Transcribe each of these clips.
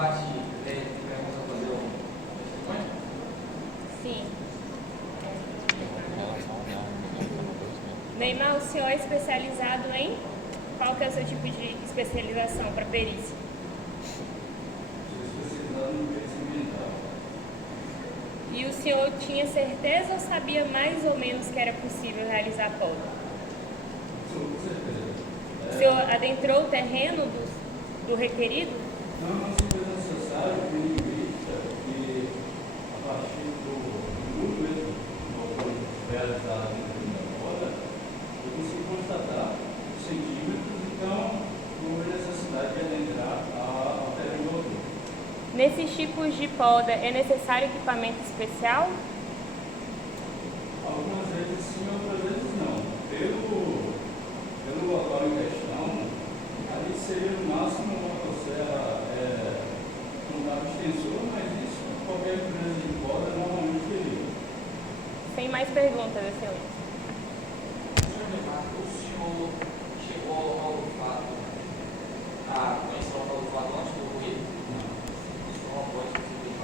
parte pergunta fazer um testemunho? Sim. Neymar, o senhor é especializado em? Qual que é o seu tipo de especialização para perícia? Sou especializado no perícia ambiental. E o senhor tinha certeza ou sabia mais ou menos que era possível realizar a poda? Com certeza. O senhor adentrou o terreno do requerido? Não, mas se foi necessário que em vista que a partir do grupo mesmo, do realizado dentro da poda, eu consegui constatar os centímetros, então não houve necessidade de adentrar ao terreno do autor. Nesses tipos de poda, é necessário equipamento especial? Algumas vezes sim, outras vezes não. Pelo local em questão, ali seria no máximo uma motosserra com cabo extensor, mas isso qualquer empresa de poda normalmente teria. Sem mais perguntas, excelência. Senhor Neymar, o senhor chegou ao fato, a conhecer o local do fato antes do ruído? Não. Isso não pode ser feito.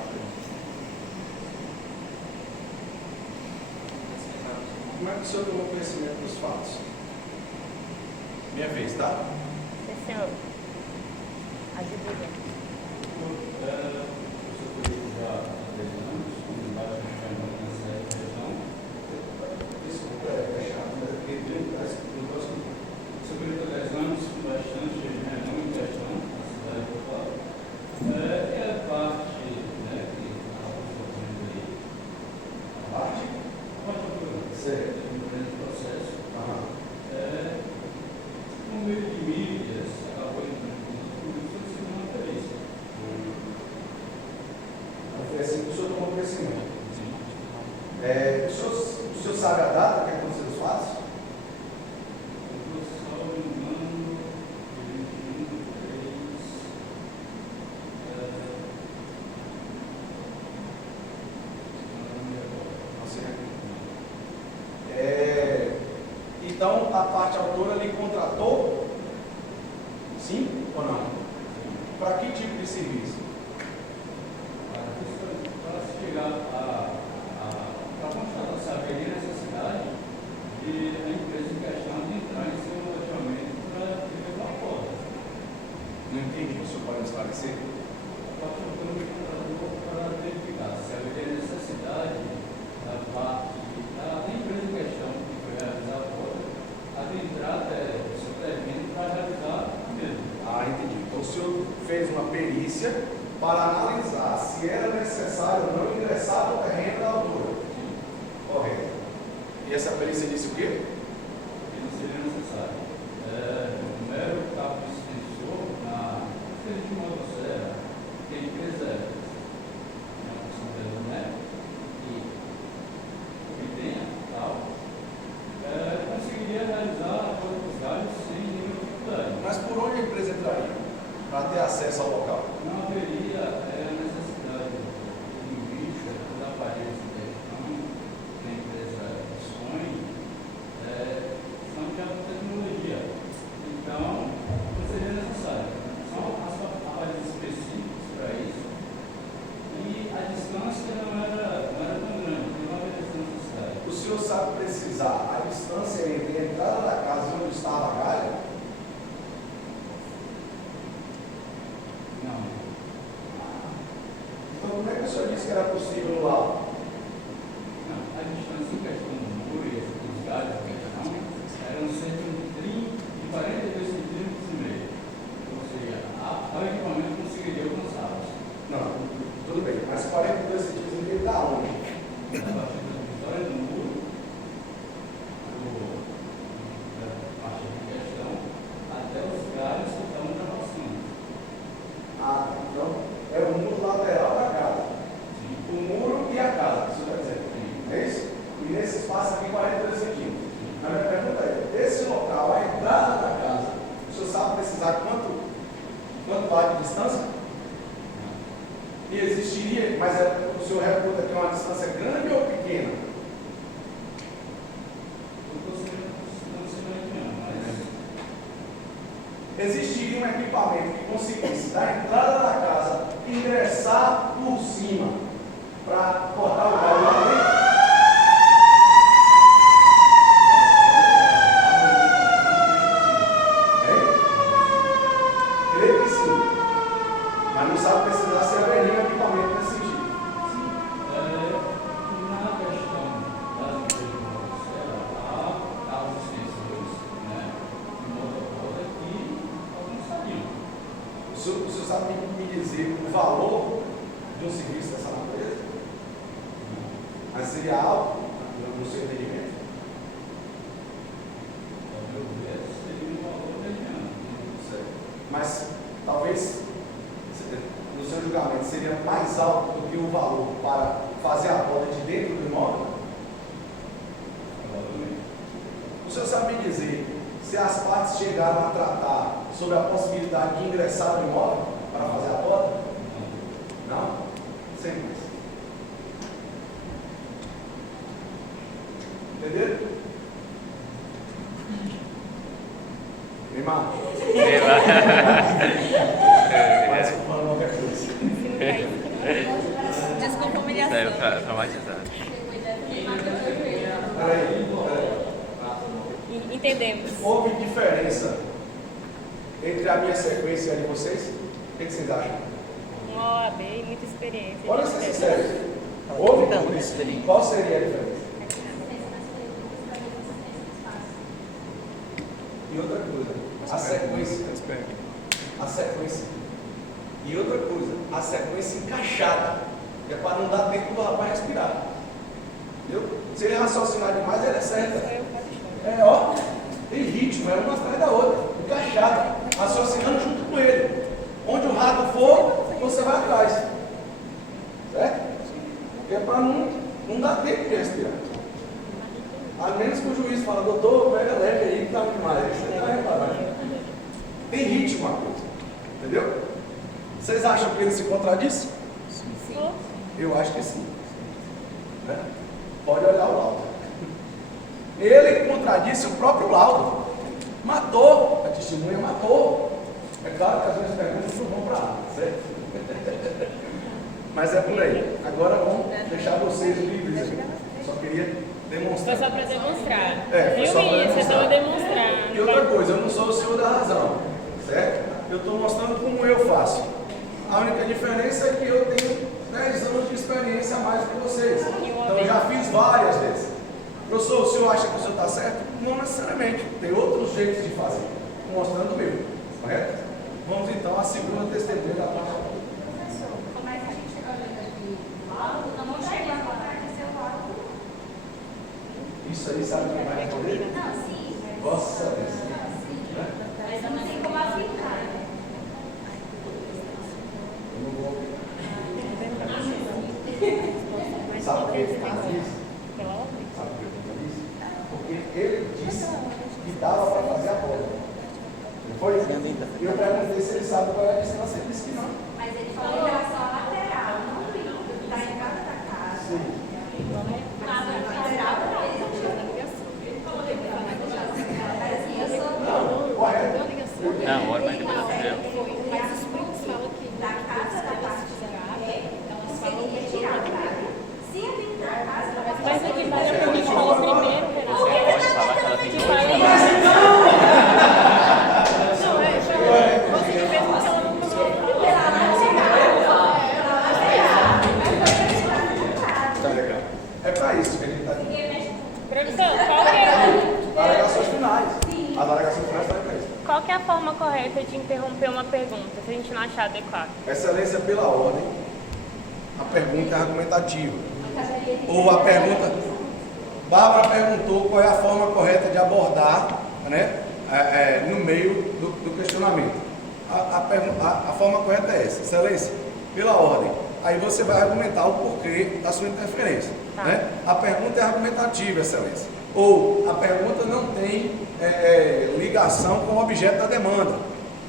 Como é que o senhor tomou conhecimento dos fatos? Minha vez, tá? Sim, senhor. Advogado. Eu sou político já há 10 anos, fiz vários chamamentos nessa região. Desculpa, é chato, mas é porque eu gosto de... Sou político há 10 anos, fiz bastante reunião em questão na cidade de Porto. É a parte, né, que a pessoa aí. A parte? Pode procurar. Certo. No processo. Aham. No meio de mídias, acabou entrando com isso, foi segunda perícia. Foi assim que o senhor tomou conhecimento. Sim. O senhor sabe a data que aconteceu os fatos? Eu só me engano, de 21, 3. Não me recordo. Não sei. Então, a parte autora lhe contratou? Sim ou não? Para que tipo de serviço? Para chegar para constatar se haveria necessidade de a empresa em questão de entrar em seu loteamento para efetuar a poda. Não entendi, o senhor pode me esclarecer? A parte autora me contratou para verificar se haveria necessidade da parte da empresa em questão que foi realizar a poda adentrar até o seu terreno para realizar a mesma. Ah, entendi. Então o senhor fez uma perícia para analisar se era necessário ou não ingressar no terreno da autora. Correto. E essa perícia disse o quê? Que não seria necessário. Um mero cabo de extensor na frente de motosserra, que a empresa é uma função dela, né? Que tenha tal, conseguiria realizar todos os galhos sem nenhuma dificuldade. Mas por onde a empresa entraria para ter acesso ao local? Não haveria necessidade de vista da parede de questão que a empresa dispõe, são de alta tecnologia. Então, não seria necessário. São as aparelhos específicos para isso. E a distância não era tão grande, não haveria essa necessidade. O senhor sabe precisar a distância entre a entrada da casa e onde estava a galha? Não. Então como é que o senhor disse que era possível no alto? Não, a distância em questão do muro e os galhos em questão eram cerca de 42 centímetros e meio. Ou seja, o equipamento conseguiria alcançá-los. Não, tudo bem, mas 42 centímetros e meio da onde? A partir da vitória do muro, da parte em questão, até os galhos que estão ultrapassando. Ah, então é o muro lateral da casa. Sim. O muro e a casa, isso quer dizer. Sim. É isso? E nesse espaço aqui 42 centímetros. A minha pergunta é, esse local, a entrada da casa, o senhor sabe precisar quanto há de distância? E existiria, mas o senhor reputa que é uma distância grande ou pequena? Eu estou sendo mediano, mas Existiria um equipamento que conseguisse da entrada da casa ingressar por cima para cortar o pau lá dentro? Creio que sim. Mas não sabe precisar se haver nenhum equipamento nesse sentido. Na questão das empresas de motosserra, há as extensões, né, de motopoda que alguns sabiam. O senhor sabe me dizer o valor de um serviço dessa natureza? Mas seria alto no seu entendimento? Ao meu ver, seria um valor mediano. Certo. Mas talvez, no seu julgamento, seria mais alto do que o valor para fazer a poda de dentro do imóvel? Provavelmente. O senhor sabe me dizer se as partes chegaram a tratar sobre a possibilidade de ingressar no imóvel para fazer a poda? Não? Sempre. Entenderam? Irmão? Mas falando qualquer coisa. Desculpa a humilhação. Saiu traumatizado. Peraí. Entendemos. Houve diferença entre a minha sequência e a de vocês? O que vocês acham? Uma OAB e muita experiência. Olha, ser sincero. Houve? Qual seria a diferença? E outra coisa, a sequência. A sequência. E outra coisa, a sequência encaixada. É para não dar tempo do rapaz respirar. Entendeu? Se ele raciocinar demais, ele acerta. É, ó, tem ritmo, é uma atrás da outra, encaixada, raciocinando junto com ele. Onde o rato for, você vai atrás. Certo? Porque é para não dar tempo de respirar. A menos que o juiz fala, doutor, pega leve aí que tá muito mais. Você vai reparar. Tem ritmo a coisa. Entendeu? Vocês acham que ele se contradiz? Sim. Eu acho que sim. Né? Pode olhar o laudo. Ele contradisse o próprio laudo. Matou. A testemunha matou. É claro que as minhas perguntas não vão para lá, certo? Mas é por aí. Agora vamos deixar vocês livres aqui. Só queria demonstrar. Foi só para demonstrar. Foi só para Você estava demonstrar. demonstrando. E outra coisa, eu não sou o senhor da razão, certo? Eu estou mostrando como eu faço. A única diferença é que eu tenho 10 anos de experiência a mais do que vocês. Então eu já fiz várias vezes. Professor, o senhor acha que o senhor está certo? Não necessariamente. Tem outros jeitos de fazer. Estou mostrando o meu. Correto? Vamos então à segunda testemunha da parte. Professor, como é que a gente olha aqui? Não chega a acontecer o laudo. Isso aí sabe quem vai responder? Não, sim. Vossa Excelência. Não, sim. Mas eu não sei como afirmar. Eu não vou. Sabe por que ele faz isso? Sabe por que ele faz isso? Porque ele disse que dava para fazer a prova. Não foi? E eu perguntei se ele sabe qual é a distância, ele disse que não. Mas ele falou em relação à lateral, não está em casa da casa. Sim. Mas a lateral para eles eu tinha ligação. Ele falou que ele eu sou Não, correto. Não, hora mais depois. mas os primos falam que da casa da parte então você iria tirar o horário. Se ele entrar na casa, Mas o que vale é o que a gente falou primeiro, Renato. Você pode falar que ela tem Que dois vale anos. Não, você que fez porque ela não falou. Tá legal. É para isso que a gente está aqui. Produção, Alegações finais. As alegações finais estão para isso. qual que é a forma correta de interromper uma pergunta, se a gente não achar adequado? Excelência, pela ordem, a pergunta é argumentativa. Ou a pergunta. Bárbara perguntou qual é a forma correta de abordar, né, no meio do questionamento. A forma correta é essa, Excelência, pela ordem. Aí você vai argumentar o porquê da sua interferência. Tá. Né? A pergunta é argumentativa, Excelência. Ou a pergunta não tem ligação com o objeto da demanda.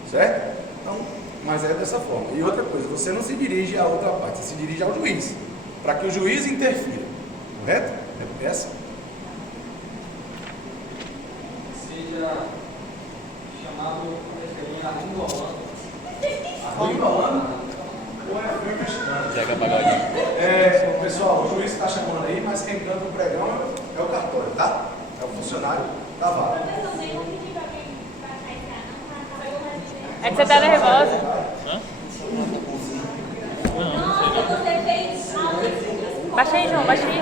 Certo? Então, mas é dessa forma. E outra coisa, você não se dirige à outra parte, você se dirige ao juiz, para que o juiz interfira. Correto? É assim. Seja chamado a testemunha Arlindo Holanda. Arlindo Holanda? Ou é Pessoal, o juiz está chamando aí, mas quem canta o pregão é o cartório, tá? É o funcionário da vara. É que você tá nervosa. Hã? Baixa aí, João, baixa aí.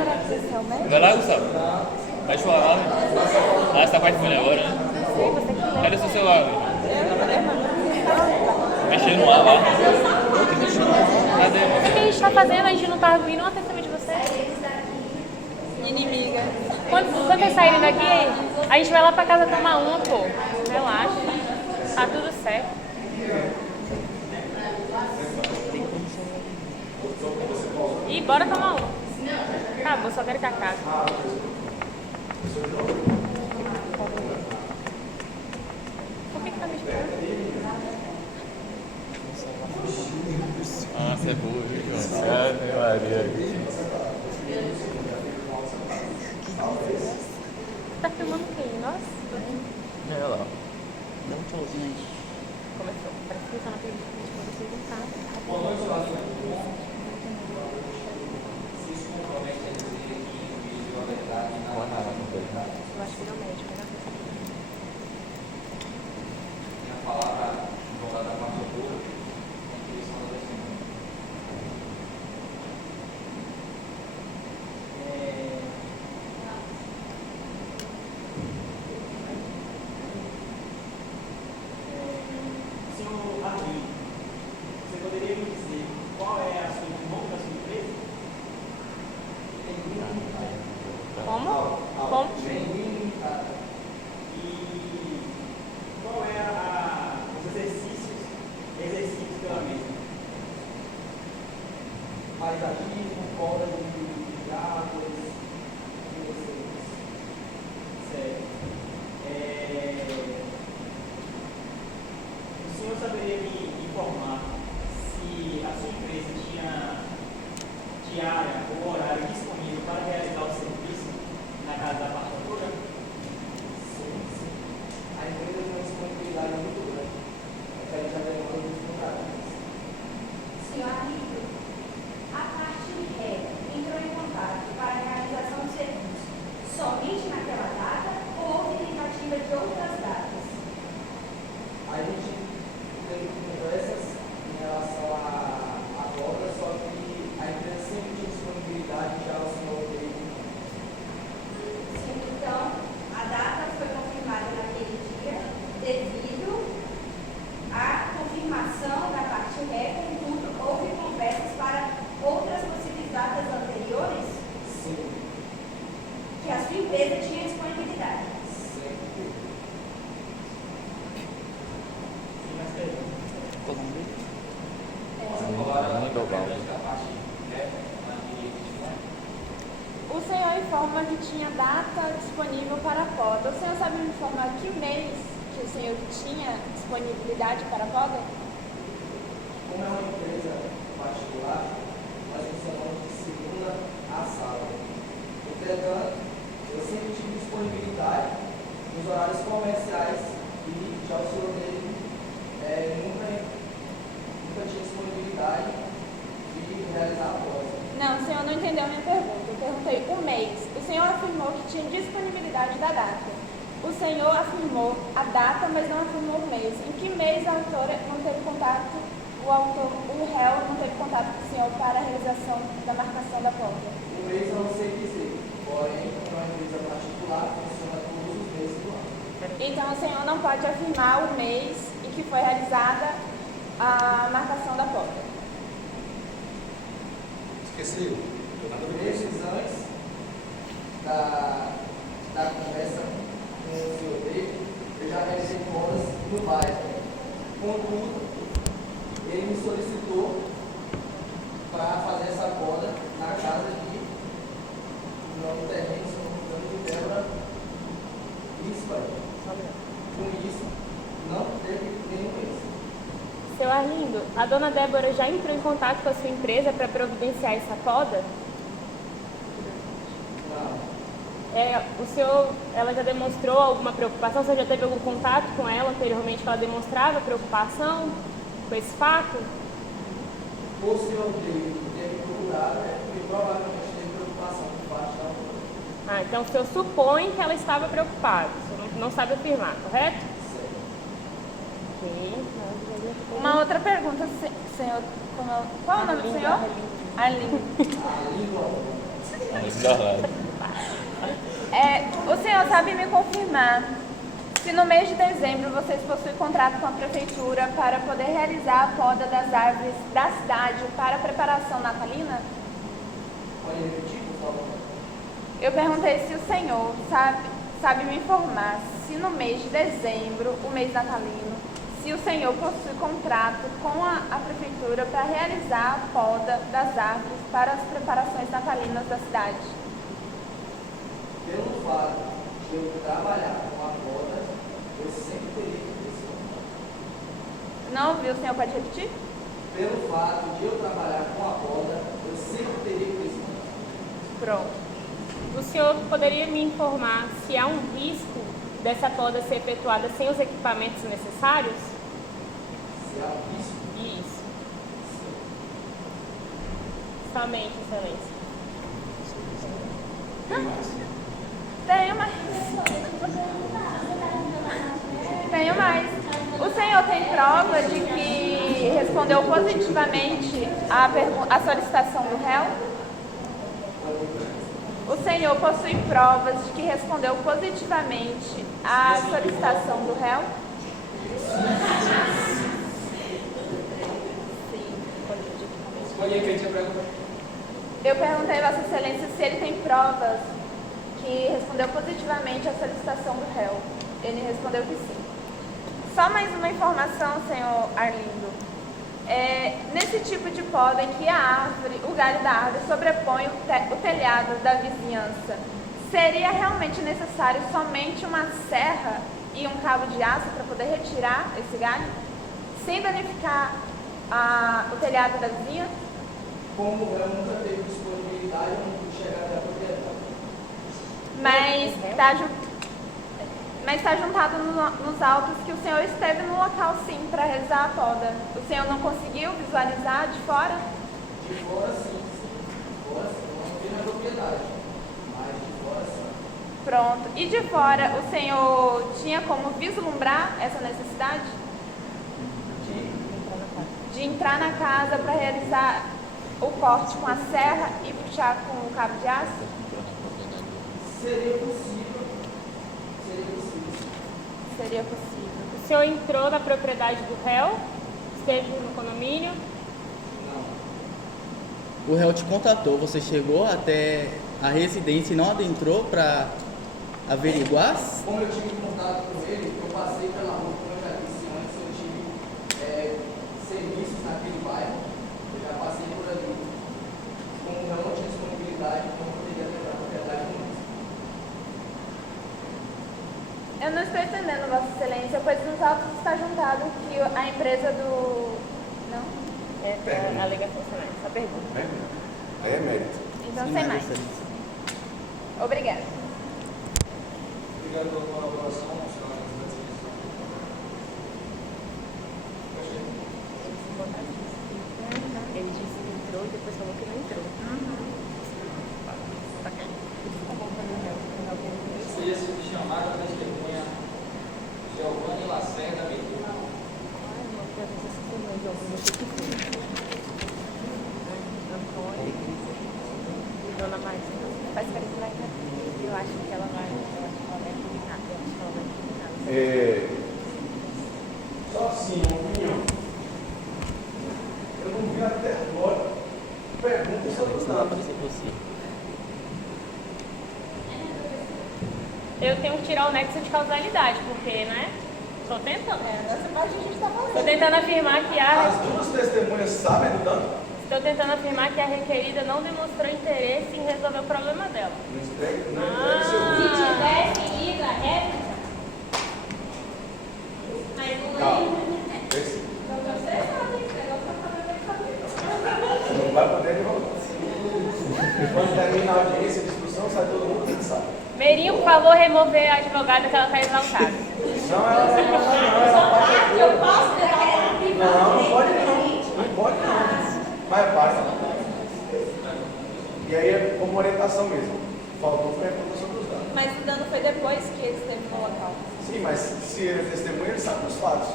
Vai lá, Gustavo. Baixa o lá. Ah, você tá com o iPhone agora, né? Cadê seu celular? Mexendo no ar lá. Cadê? O que a gente tá fazendo? A gente não tá vindo até cima de você. Inimiga. Quando vocês saírem daqui, a gente vai lá pra casa tomar uma, pô. Relaxa. Tá tudo certo. E bora tomar uma. Acabou, só quero ir com a casa. Por que tá me esperando? Ah, você é boa, viu, João? Ave Maria. Tá filmando quem? Nós? Olha lá. Dá um tchauzinho aí. Começou. Parece que tá na pergunta que a gente pode perguntar. Boa noite, senhora. Se se compromete a dizer que o vídeo é verdade e nada mais. Eu acho que não mexe, melhor que Tem a palavra jogada com a cultura, tem que isso não deve ser. Senhor Arlindo, você poderia me dizer qual é o nome da sua empresa? Como? Como? E qual é os exercícios pela mesma? Paisagismo, poda de árvores, Certo. O senhor saberia me informar se a sua empresa tinha diária ou horário disponível para realizar o serviço na casa da pastora? Sim. A empresa tem uma disponibilidade muito grande. A gente já demora muito lugares. Senhor Arlindo, a parte ré entrou em contato para a realização do serviço somente naquela data ou houve tentativa de outras datas? A gente teve conversas em relação à obra, só que a empresa sempre tinha disponibilidade, já o senhor veio. Sim, então, a data foi confirmada naquele dia devido à confirmação da parte ré, contudo, houve conversas para outras possíveis datas anteriores Sim, que a sua empresa tinha disponibilidade. sempre. Sim, mas pergunta. Qual o nome dele? Agora, Muito legal. a parte na direita, O senhor informa que tinha data disponível para a poda. O senhor sabe me informar que mês que o senhor tinha disponibilidade para a poda? como é uma empresa particular, nós funcionamos de segunda a sábado. Entretanto, eu sempre tive disponibilidade nos horários comerciais e já o senhor dele nunca tinha disponibilidade de realizar a poda. Não, o senhor não entendeu a minha pergunta. Eu perguntei o mês. O senhor afirmou que tinha disponibilidade da data. O senhor afirmou a data, mas não afirmou o mês. Em que mês a autora não teve contato, o réu não teve contato com o senhor para a realização da marcação da poda? O mês eu não sei dizer, porém, como é uma empresa particular, funciona todos os meses do ano. Então o senhor não pode afirmar o mês em que foi realizada a marcação da poda. Esqueci. Meses antes da conversa com o senhor dele, eu já realizei podas no bairro. Contudo, ele me solicitou para fazer essa poda na casa no terreno, se não me engano, de Débora Bispa. Com isso, não teve nenhum mês. Seu Arlindo, a dona Débora já entrou em contato com a sua empresa para providenciar essa poda? Não. Ela já demonstrou alguma preocupação? Você já teve algum contato com ela anteriormente que ela demonstrava preocupação com esse fato? O senhor dele teve procurado, porque provavelmente confirmação por parte da autora. Ah, então o senhor supõe que ela estava preocupada. O senhor não sabe afirmar, correto? Certo. Ok. Uma outra pergunta, senhor. Qual o nome do senhor? Arlindo. A língua O senhor sabe me confirmar se no mês de dezembro vocês possuem contrato com a prefeitura para poder realizar a poda das árvores da cidade para a preparação natalina? pode repetir, por favor? Eu perguntei se o senhor sabe me informar se no mês de dezembro, o mês natalino, se o senhor possui contrato com a prefeitura para realizar a poda das árvores para as preparações natalinas da cidade. Pelo fato de eu trabalhar com a poda, eu sempre teria que ter esse contrato. Não ouviu, o senhor pode repetir? Pelo fato de eu trabalhar com a poda, eu sempre teria que ter esse contrato. Pronto. O senhor poderia me informar se há um risco dessa poda ser efetuada sem os equipamentos necessários? Se há risco, Isso. Somente, excelência. Tenho mais. O senhor tem prova de que respondeu positivamente a solicitação do réu? O senhor possui provas de que respondeu positivamente à solicitação do réu? pode repetir a pergunta? Eu perguntei a Vossa Excelência se ele tem provas que respondeu positivamente à solicitação do réu. Ele respondeu que sim. Só mais uma informação, senhor Arlindo. Nesse tipo de poda em que a árvore, o galho da árvore sobrepõe o telhado da vizinhança, seria realmente necessário somente uma serra e um cabo de aço para poder retirar esse galho, sem danificar o telhado da vizinha? Como eu nunca teve disponibilidade, eu não pude chegar até a propriedade. Mas está juntado nos autos que o senhor esteve no local, sim, para realizar a poda. O senhor não conseguiu visualizar de fora? De fora, sim. De fora, sim. Não vi na propriedade, mas de fora, sim. Pronto. E de fora, o senhor tinha como vislumbrar essa necessidade? De entrar na casa para realizar o corte com a serra e puxar com o cabo de aço? Seria possível. Seria possível. O senhor entrou na propriedade do réu? Esteve no condomínio? Não. O réu te contatou, você chegou até a residência e não adentrou para averiguar? Como eu tive contato com ele, eu passei pela rua, como eu já disse antes, eu tive serviços naquele bairro, eu já passei por ali. Como eu não tinha disponibilidade, não poderia ter a propriedade no mês. Eu não estou entendendo, Vossa Excelência, pois nos autos está juntado que a empresa do... Não? É a alegação funcionária, essa pergunta. Aí é mérito. Então, Sim, sem Vossa mais. Excelência. Obrigada. Obrigado pela colaboração, funcionários da instituição. Ele disse que entrou e depois falou que não entrou. Seria se chamada a testemunha Giovanni Lacerda Medeiros. Dona Marta, faz carinho pra cá. Eu acho que ela vai publicar. Eu acho que ela vai publicar. Só assim, uma opinião. Eu não vi até agora perguntas sobre os Isso não vai dados. aparecer você. Eu tenho que tirar o nexo de causalidade, porque, né? Estou tentando. Nessa parte a gente está falando. Estou tentando afirmar que As duas testemunhas sabem do dano? Estou tentando afirmar que a requerida não demonstrou interesse em resolver o problema dela. Não entregue seu Se tivesse lido a réplica, mas não Calma. é. Esse Não estou estressado, hein? Pegou pra falar bem saber. não vai poder devolver. Quando termina a audiência, a discussão, sai todo mundo, a gente sabe. Meirinho, por favor, remover a advogada que ela está exaltada. Não, ela pode. Eu posso pegar ela aqui? Não pode não. Não pode não. Mas passa. E aí é como orientação mesmo. Faltou foi a reputação dos danos. Mas o dano foi depois que ele esteve no local. Sim, mas se ele é testemunha, ele sabe dos fatos.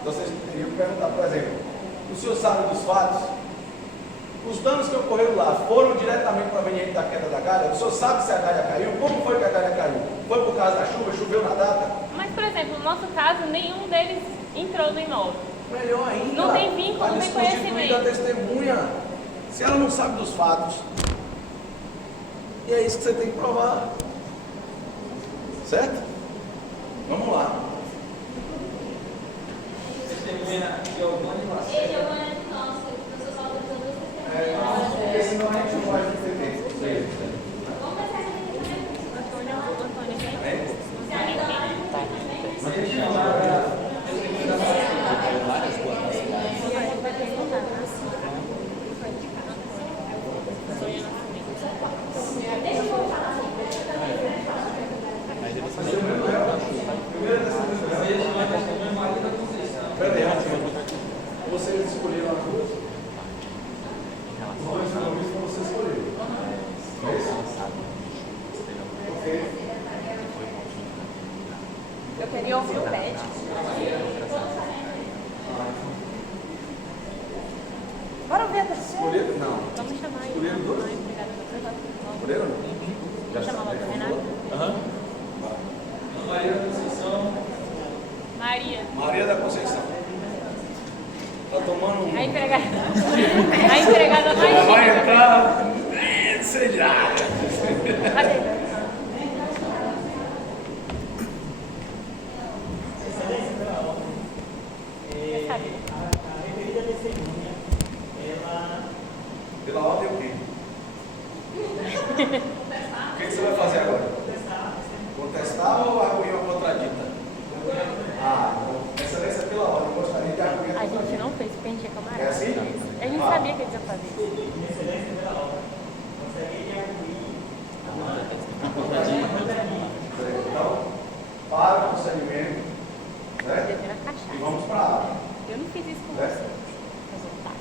Então vocês teriam que perguntar, por exemplo, o senhor sabe dos fatos? Os danos que ocorreram lá foram diretamente provenientes da queda da galha? O senhor sabe se a galha caiu? Como foi que a galha caiu? Foi por causa da chuva? Choveu na data? Mas, por exemplo, no nosso caso, nenhum deles entrou no imóvel. Melhor ainda. Não tem vínculo, não tem conhecimento. A testemunha, se ela não sabe dos fatos, e é isso que você tem que provar. Certo? Vamos lá. Testemunha Giovanni Ele é Lacerda. uma nossa, eu sou só duas testemunhas. Porque senão a gente não vai entender. Vamos ver se a gente também. Se a gente também. Mas ele chama testemunha da Deixa eu voltar. Vocês escolheram as duas? Os dois finalistas vocês escolheram. É isso? Ok. Eu queria ouvir o médico. Bora ouvir a terceira? Escolheram? Não. Vamos chamar Escolheram dois? Escolheram? Já Chamar logo o Renato. Maria da Conceição. Maria. Maria da Conceição. Tá tomando um. A empregada. A empregada mais Vai chique. entrar. Seja. Cadê? Excelência, pela ordem. A referida testemunha, ela Pela ordem o quê? O que você vai fazer agora? Contestar ou arguir uma contradita? Ah, então, excelência pela ordem. Eu gostaria de arguir A gente não fez porque a gente é camarada. É assim? A gente sabia que eles iam fazer isso. excelência pela ordem. Gostaria de arguir Então, para o procedimento, né? Beber a E cachaça. vamos para a aula. Eu não fiz isso com Né? você. Mas eu tá.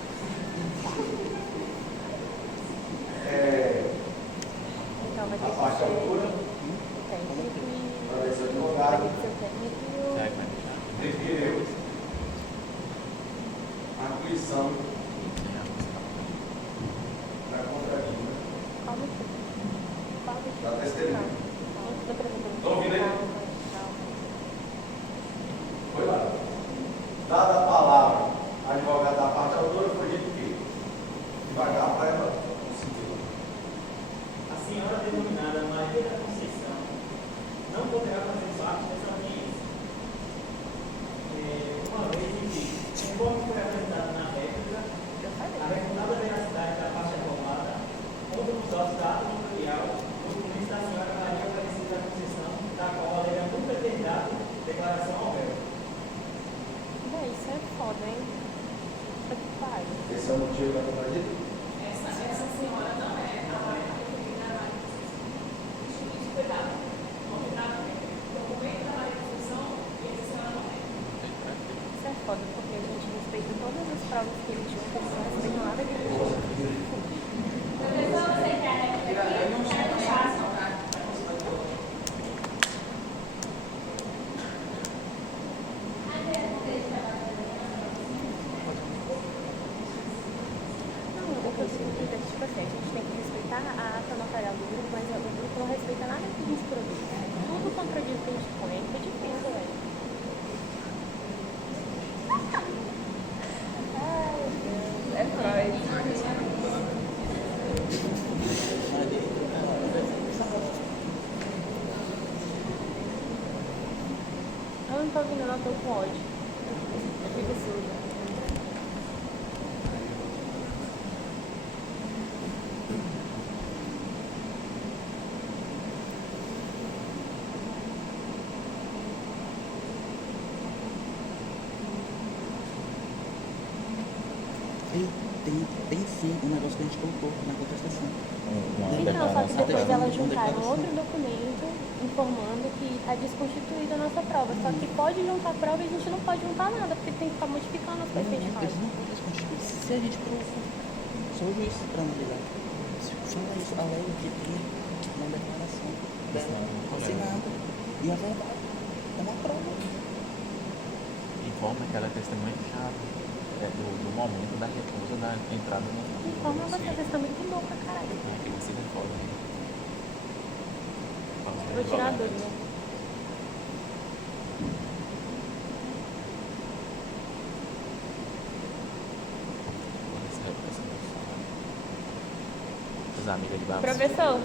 Então vai A ter parte que ser altura, o técnico e para esse vai advogado, ter que ser o técnico e o... referiu a arguição da contradita Qual o motivo? Qual o motivo? da testemunha. Calma. Tô apresentando. Estão ouvindo aí? Calma. Foi lá. Dada a palavra, a advogada da parte autora foi dito que devagar para ela conseguir. a senhora denominada Maria da Conceição não poderá fazer parte dessa audiência. Uma vez em que, conforme foi apresentado na réplica, a refutada veracidade da parte arrombada, contra os autos da ata notarial, no documento da senhora Maria Aparecida da Conceição, da qual alega nunca ter dado declaração ao réu. Véi, isso é foda, hein? Puta que pariu. Esse é o motivo da contradita? Essa senhora não é a Maria referida à Maria Conceição. Isso foi dado, nominado no documento da Maria Conceição e essa senhora não é. Isso é foda, porque a gente respeita todas as provas que ele tinha, porque eles não respeitam nada que ele tinha. Professor, você quer aqui? Eu não sei É fácil. Não, o que eu sinto é que, tipo assim, a gente tem que respeitar a ata notarial do grupo, mas o grupo não respeita nada que a gente produz. Tudo contradiz o que a gente põe, é difícil, velho. Ai, Deus. É Freud. Eu não tô ouvindo, não, eu tô com ódio. Eu fico surda. Tem sim um negócio que a gente colocou na contestação. Então, só que depois elas juntaram outro documento informando que está desconstituída a nossa prova. Só que pode juntar prova e a gente não pode juntar nada, porque tem que ficar modificando as coisas que a gente faz. Eles não podem desconstituir. Se a gente colocou, só o juiz para analisar. Se Fala isso, alega que tem uma declaração dela assinada. E a verdade é uma prova. Informa que ela é testemunha-chave do momento da recusa da entrada no Informa você, vocês estão muito bom pra caralho. que você informa. Vou tirar a dúvida. Os amigos de Babs. Professor,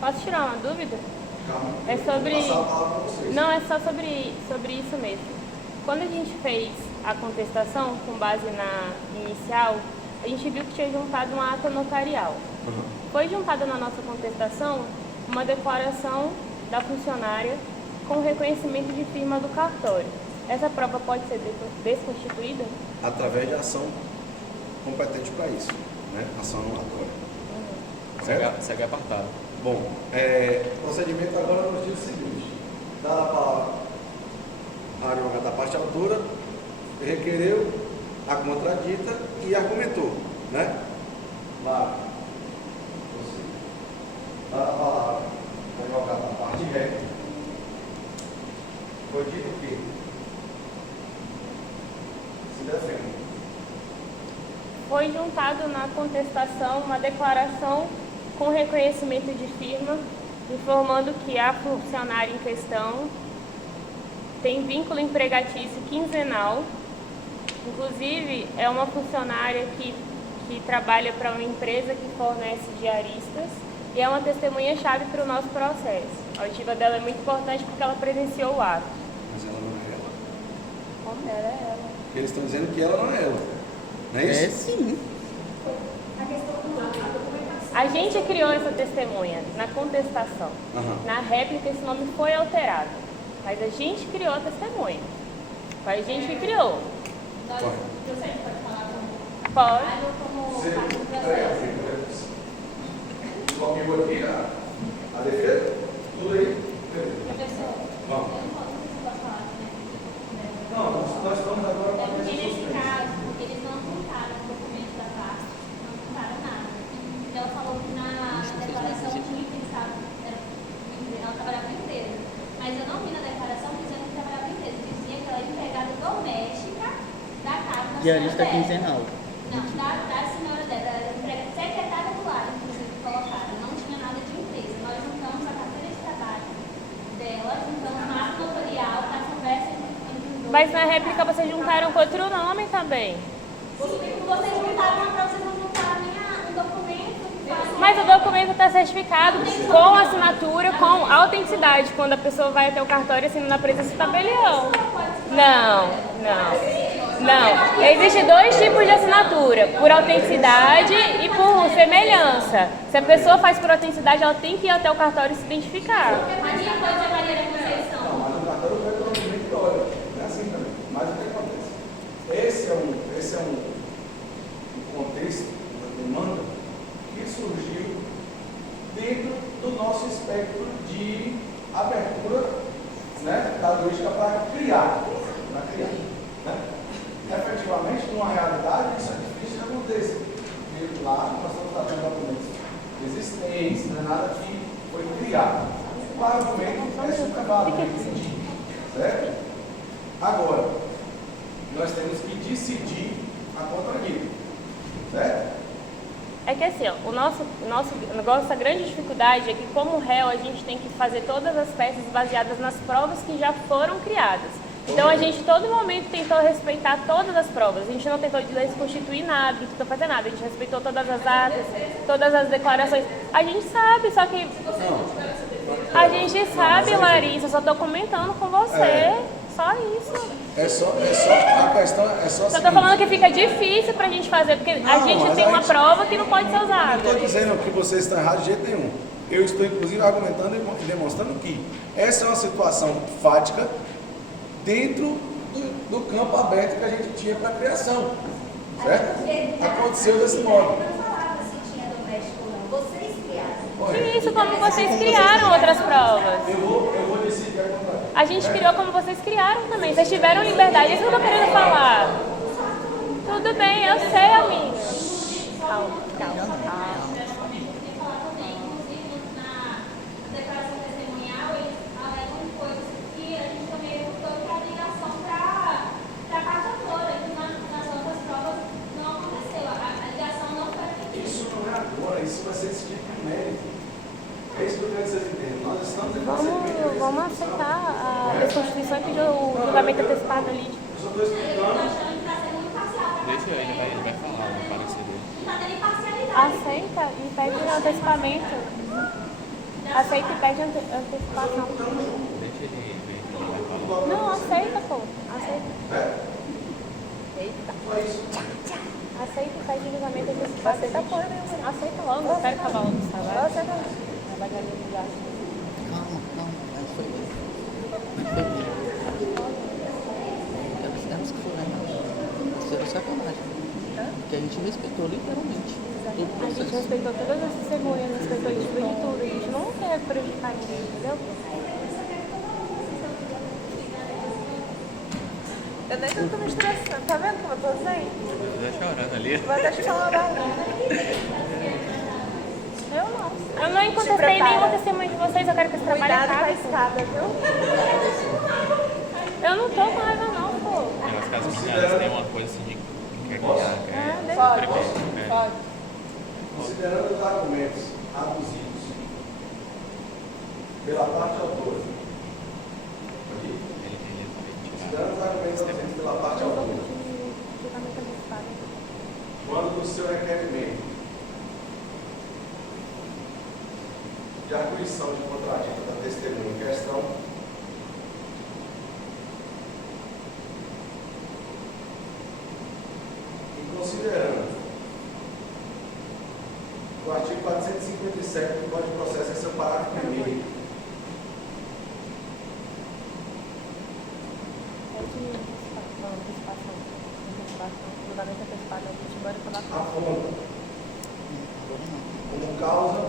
posso tirar uma dúvida? Calma. É sobre... Vou passar a palavra para vocês. Não, é só sobre isso mesmo. Quando a gente fez a contestação com base na inicial, a gente viu que tinha juntado uma ata notarial. Foi juntada na nossa contestação uma declaração da funcionária com reconhecimento de firma do cartório. Essa prova pode ser desconstituída? Através de ação competente para isso, né? Ação anulatória. Segue apartado. Bom, procedimento agora nos diz o seguinte: dada a palavra à advogada da parte autora, requereu a contradita e argumentou, né? Lá, você. Dada a palavra à advogada da parte ré, foi dito o quê? Se defende. Foi juntado na contestação uma declaração com reconhecimento de firma, informando que a funcionária em questão tem vínculo empregatício quinzenal. Inclusive, é uma funcionária que trabalha para uma empresa que fornece diaristas e é uma testemunha-chave para o nosso processo. A oitiva dela é muito importante porque ela presenciou o ato. Mas ela não é ela. Como ela é ela? Eles estão dizendo que ela não é ela. Não é isso? É sim. A gente criou essa testemunha na contestação. Na réplica, esse nome foi alterado. Mas a gente criou a testemunha. Foi a gente que criou. Você pode falar como Pode. Você, parte do peraí, processo. comigo aqui a defesa? Tudo aí? Beleza. Professor, Vamos. eu não posso, você pode falar, né? Não, nós estamos agora É para porque fazer nesse suspense. caso, eles não juntaram o documento da parte, não juntaram nada. Então, ela falou que na declaração tinha que ela trabalhava na empresa. Mas eu não vi na declaração dizendo que trabalhava na empresa. Dizia que ela era empregada doméstica da casa da Diarista senhora dela. quinzenal. Não, da senhora dela. Ela era empregada secretária do lar, inclusive, colocada. Não tinha nada de empresa. Nós juntamos a carteira de trabalho dela, juntamos a ata notarial, a conversa entre os dois. Mas na réplica vocês juntaram com outro nome também. Vocês juntaram uma prova, vocês não juntaram nem um documento que faz. Mas o documento está certificado com assinatura, com autenticidade, quando a pessoa vai até o cartório assinando na presença do tabelião. Não. Existem dois tipos de assinatura, por autenticidade e por semelhança. Se a pessoa faz por autenticidade, ela tem que ir até o cartório e se identificar. Maria pode ser Maria da Conceição. Não, mas o cartório vai pelo documento de hora. Não é assim também. Mas o que acontece? Esse é um contexto da demanda que surgiu dentro do nosso espectro de abertura, né, da lógica para criar. Né? Efetivamente, numa realidade, isso é difícil de acontecer. E lá nós estamos tratando de documentos existentes, não é nada que foi criado. O argumento é super válido, eu entendi. Certo? Agora, nós temos que decidir a contradita. Certo? É que assim, ó, nossa grande dificuldade é que, como réu, a gente tem que fazer todas as peças baseadas nas provas que já foram criadas. Então a gente, todo momento, tentou respeitar todas as provas. A gente não tentou desconstituir nada, não tentou fazer nada. A gente respeitou todas as atas, todas as declarações. A gente sabe, só que... A gente sabe, Larissa, eu só estou comentando com você. Só isso. A questão é só Só tô falando que fica difícil pra gente fazer, porque a gente tem uma prova que não pode ser usada. Não estou dizendo que vocês estão errados de jeito nenhum. Eu estou, inclusive, argumentando e demonstrando que essa é uma situação fática dentro do campo aberto que a gente tinha para a criação. Certo? Aconteceu desse modo. Não falava se tinha doméstico ou não. Vocês criaram. Isso, como vocês criaram outras provas. Eu vou decidir a contrário. A gente criou como vocês criaram também. Vocês tiveram liberdade, isso que eu tô querendo falar. Tudo bem, eu sei, amiga. Calma. Mas isso vai ser decidido por mérito. É isso que eu quero que vocês entendam. Nós estamos em procedimento. Vamos aceitar a Constituição e pedir o julgamento antecipado ali. Eu só estou explicando. Deixa ele vai falar o parecer dele. Aceita e pede antecipamento. Aceita e pede antecipação. Deixa ele ver que ele vai falar. Não, aceita, pô. Aceita. Eita. Só isso. Aceita e pede julgamento antecipado. Aceita, pô. Aceita logo. Eu quero acabar logo esse trabalho. Aceita. Calma, mas foi bem. Elas que foram, elas fizeram sacanagem. Que a gente respeitou literalmente todo o A gente processo. respeitou todas as testemunhas, respeitou isso de tudo. A gente não quer prejudicar ninguém, entendeu? Eu nem tô me estressando. Tá vendo como eu tô assim? Tá chorando ali. Vou até chorar. Eu não contestei nenhum testemunho de vocês, eu quero que esse trabalho Cuidado com a acabe. escada, viu? Eu não tô com raiva não, pô. Nas casas finais tem uma coisa assim de que é Pode. tremendo. Pode. Considerando os argumentos aduzidos pela parte autora, considerando os argumentos aduzidos pela parte autora, quando no seu requerimento de arguição de contradito da testemunha em questão, e considerando o artigo 457 do Código de Processo, esse é o parágrafo primeiro. Aponta como causa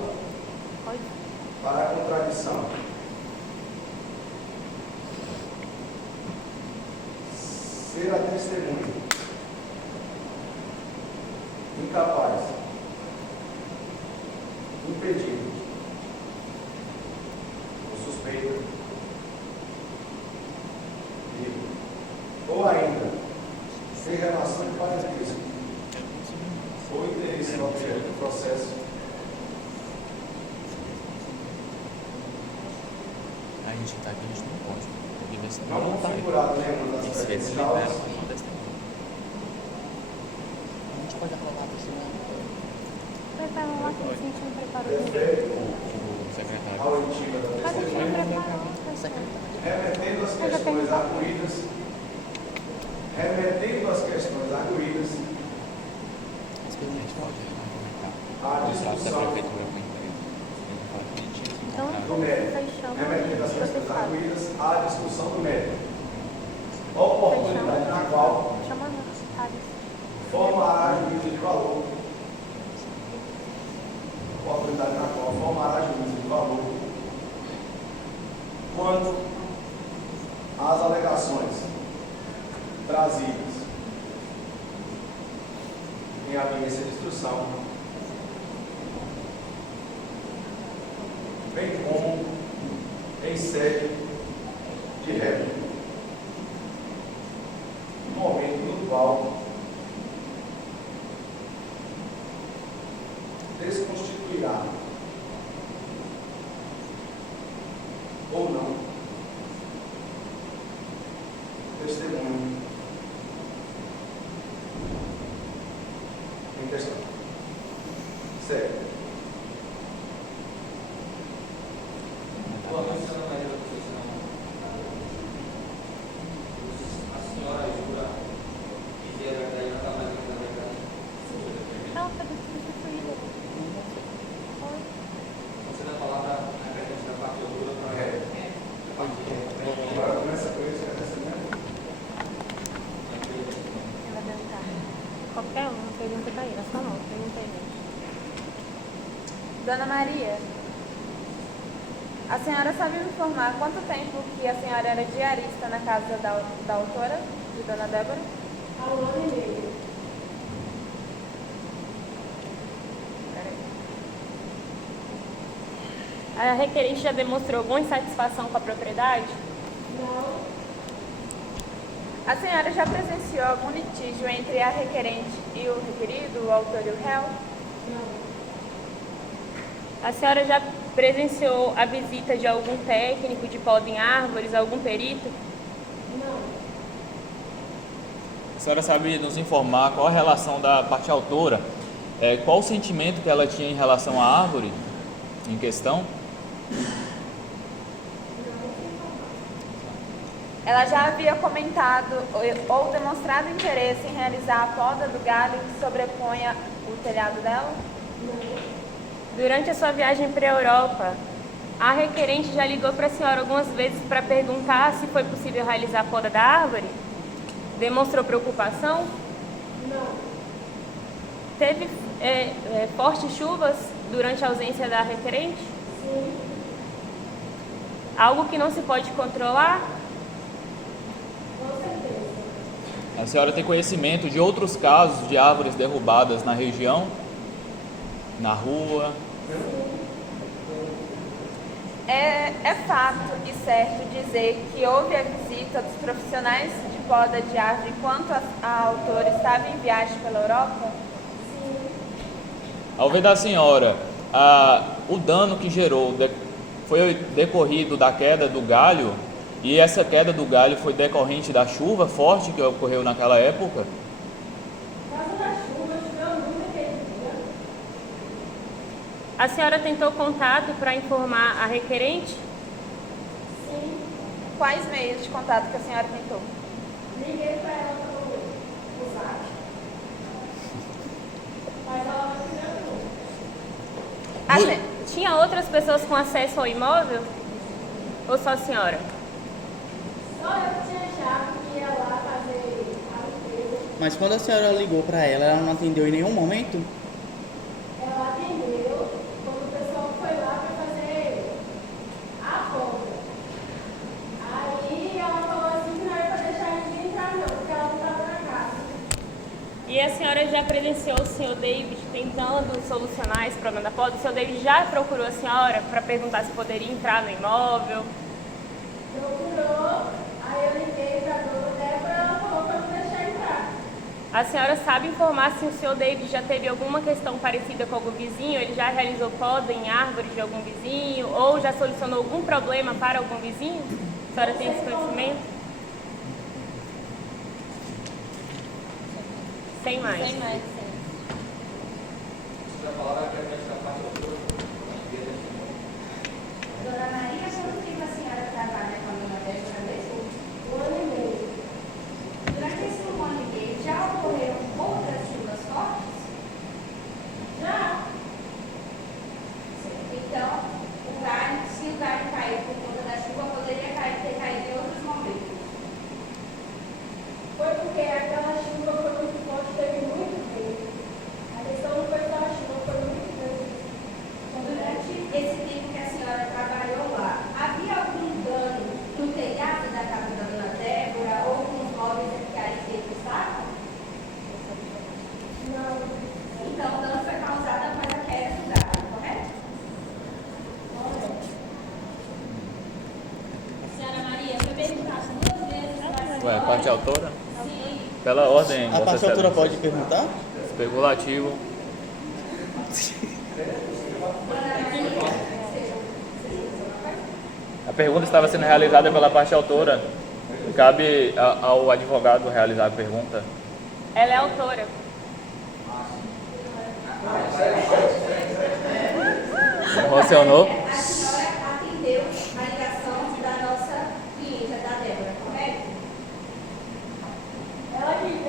para a contradição ser a testemunha incapaz, impedido, ou suspeita, ou ainda sem relação de parentesco ou interesse no objeto do processo, A gente tá aqui, a gente não pode. Porque vai ser não configurado nenhuma das se eles presentes liberam causas, uma testemunha. A gente pode aprovar por cima. Prepara lá que a gente não preparou. defere O secretário. ao oitiva da A gente não testemunha, preparou. remetendo as questões arguídas, A gente pode argumentar. à O contrato da discussão prefeitura com a empresa. Ele fala que a gente tinha que Então, encontrar. do mérito, remetendo as questões arguídas à discussão do mérito, oportunidade na qual chama Thales. formará juízo de valor, oportunidade na qual formará juízo de valor, quanto às alegações trazidas em audiência de instrução, bem como em sede de réplica, momento no qual desconstituirá ou não testemunho em questão. Sério. Boa noite, senhora Maria da Conceição. A senhora jura dizer a verdade e não está mais dizendo a verdade? Não, foi substituída. Você dá a palavra na frente da parte autora para Agora começa com isso, Ela deve estar. Qualquer uma pergunta para ele, só não, pergunta aí. Dona Maria, a senhora sabe me informar quanto tempo que a senhora era diarista na casa da autora, de Dona Débora? Há um ano e meio. A requerente já demonstrou alguma insatisfação com a propriedade? Não. A senhora já presenciou algum litígio entre a requerente e o requerido, o autor e o réu? Não. A senhora já presenciou a visita de algum técnico de poda em árvores, algum perito? A senhora sabe nos informar qual a relação da parte autora, qual o sentimento que ela tinha em relação à árvore em questão? Ela já havia comentado ou demonstrado interesse em realizar a poda do galho que sobreponha o telhado dela? Durante a sua viagem para a Europa, a requerente já ligou para a senhora algumas vezes para perguntar se foi possível realizar a poda da árvore? Demonstrou preocupação? Não. Teve fortes chuvas durante a ausência da requerente? Sim. Algo que não se pode controlar? Com certeza. A senhora tem conhecimento de outros casos de árvores derrubadas na região? Na rua? É fato e certo dizer que houve a visita dos profissionais de poda de árvore enquanto a autora estava em viagem pela Europa? Sim. Ao ver da senhora, o dano que gerou foi decorrido da queda do galho, e essa queda do galho foi decorrente da chuva forte que ocorreu naquela época? A senhora tentou contato para informar a requerente? Sim. Quais meios de contato que a senhora tentou? Liguei para ela pelo zap. Mas ela não me deu. Tinha outras pessoas com acesso ao imóvel? Ou só a senhora? Só eu tinha chave que ia lá fazer a limpeza. Mas quando a senhora ligou para ela não atendeu em nenhum momento? Ela atendeu quando o pessoal foi lá para fazer a poda. Aí ela falou assim que não era para deixar ninguém entrar não, porque ela não estava na casa. E a senhora já presenciou o senhor David tentando solucionar esse problema da poda? O senhor David já procurou a senhora para perguntar se poderia entrar no imóvel? Procurou, aí eu liguei para a dona Débora, ela falou para não deixar entrar. A senhora sabe informar se o senhor David já teve alguma questão parecida com algum vizinho? Ele já realizou poda em árvores de algum vizinho? Ou já solucionou algum problema para algum vizinho? A senhora tem esse conhecimento? Sem mais. Sem mais. Dona Maria, quanto tempo a senhora trabalha com a dona Débora mesmo? 1 ano e meio. Durante esse 1 ano e meio, já ocorreram outras chuvas fortes? Já? Então, se o galho cair por conta da chuva, poderia ter caído em outros momentos. Foi porque aquela chuva foi muito forte, teve muito vento. A questão não foi só a chuva, foi muito vento. Durante esse tempo que a senhora trabalhou lá, havia algum dano no telhado da casa da dona Débora ou nos móveis que ali dentro estavam? Não. Então, o dano foi causado após a queda do galho, correto? Senhora Maria, foi perguntado 2 vezes para a senhora. Ué, parte autora? Sim. Pela ordem, A Vossa parte autora Excelência. pode perguntar? Especulativo. A pergunta estava sendo realizada pela parte autora. Cabe ao advogado realizar a pergunta. Ela é autora. Emocionou? A senhora atendeu a ligação da nossa cliente, da Débora, correto?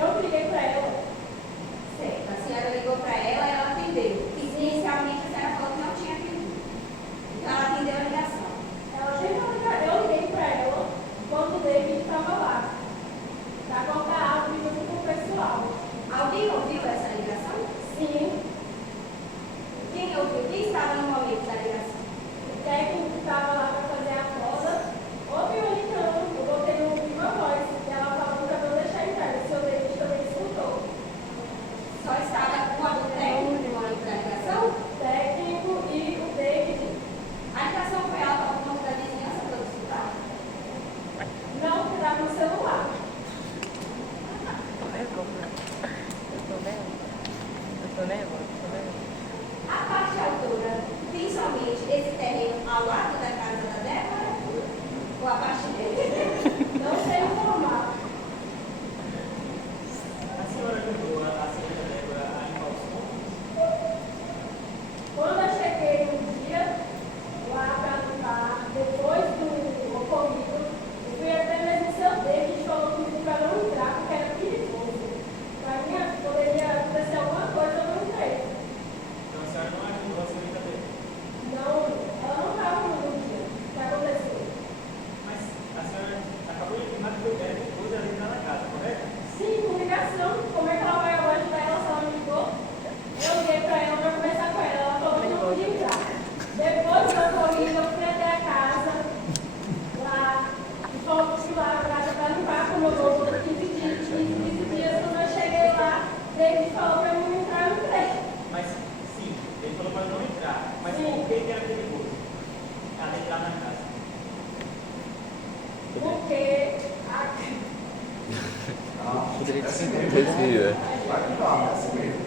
Eu liguei para ela. Certo. A senhora ligou para ela e ela atendeu. Inicialmente a senhora falou que não tinha atendido. Então ela atendeu a ligação. Eu liguei para ela quando o David estava lá. Para cortar a árvore junto com o pessoal. Alguém ouviu essa ligação? Sim. Quem ouviu? Quem estava no momento da ligação? O técnico que estava lá para fazer a poda, ouviu ele então, eu botei no viva voz, e ela falou para não deixar entrar, o seu David também escutou. Só estava o técnico no momento da ligação? O técnico e o David. A ligação foi alta por conta da vizinhança toda escutar? Não, que estava no celular. Poderia ser Respira. Vai com calma, é assim mesmo.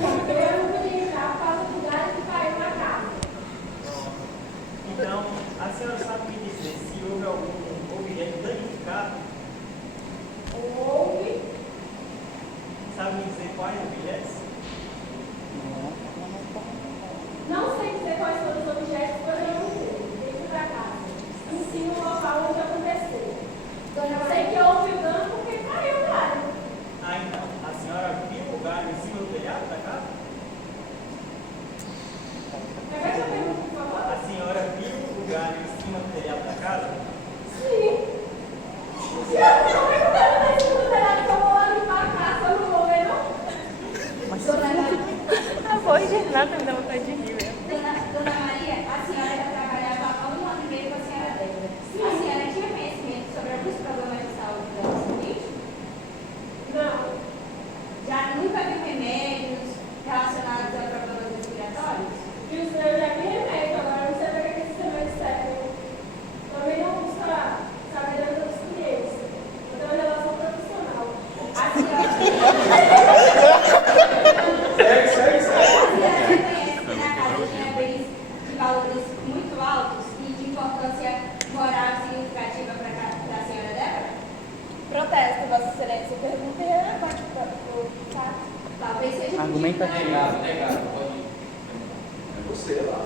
Porque eu não podia entrar por causa do galho que caiu na casa. Então, a senhora sabe me dizer se houve algum objeto danificado? Houve. Sabe me dizer quais objetos? Não sei dizer quais foram os objetos, pois eu não sei. Dentro da casa. Ensino o local onde aconteceu. Sei que houve o dano porque caiu o galho. Ah, então, a senhora viu o galho em cima do telhado da casa? Repete a pergunta, por favor. A senhora viu o galho em cima do telhado da casa? Sim. Senhora, como é que eu quero ver esse telhado que eu vou lá limpar a casa? Eu não vou ver, não? A voz de Renata me dá vontade de rir. Dona Maria, a senhora já trabalhava há 1 ano e meio com a senhora Débora. A senhora tinha conhecimento sobre alguns problemas de saúde da seguinte? Não. Já nunca viu remédios relacionados a problemas respiratórios? E o senhor já me remédio, agora eu não sei para que esses remédios servem. Também não busca saber das outras clientes. Eu tenho uma relação profissional. A senhora Segue. reconhece que na casa tinha bens de valores muito altos e de importância moral significativa para a senhora Débora? Protesto, Vossa Excelência. Pergunta irrelevante para o fato. Talvez seja Argumentativo. Negado, pode ir. É você lá.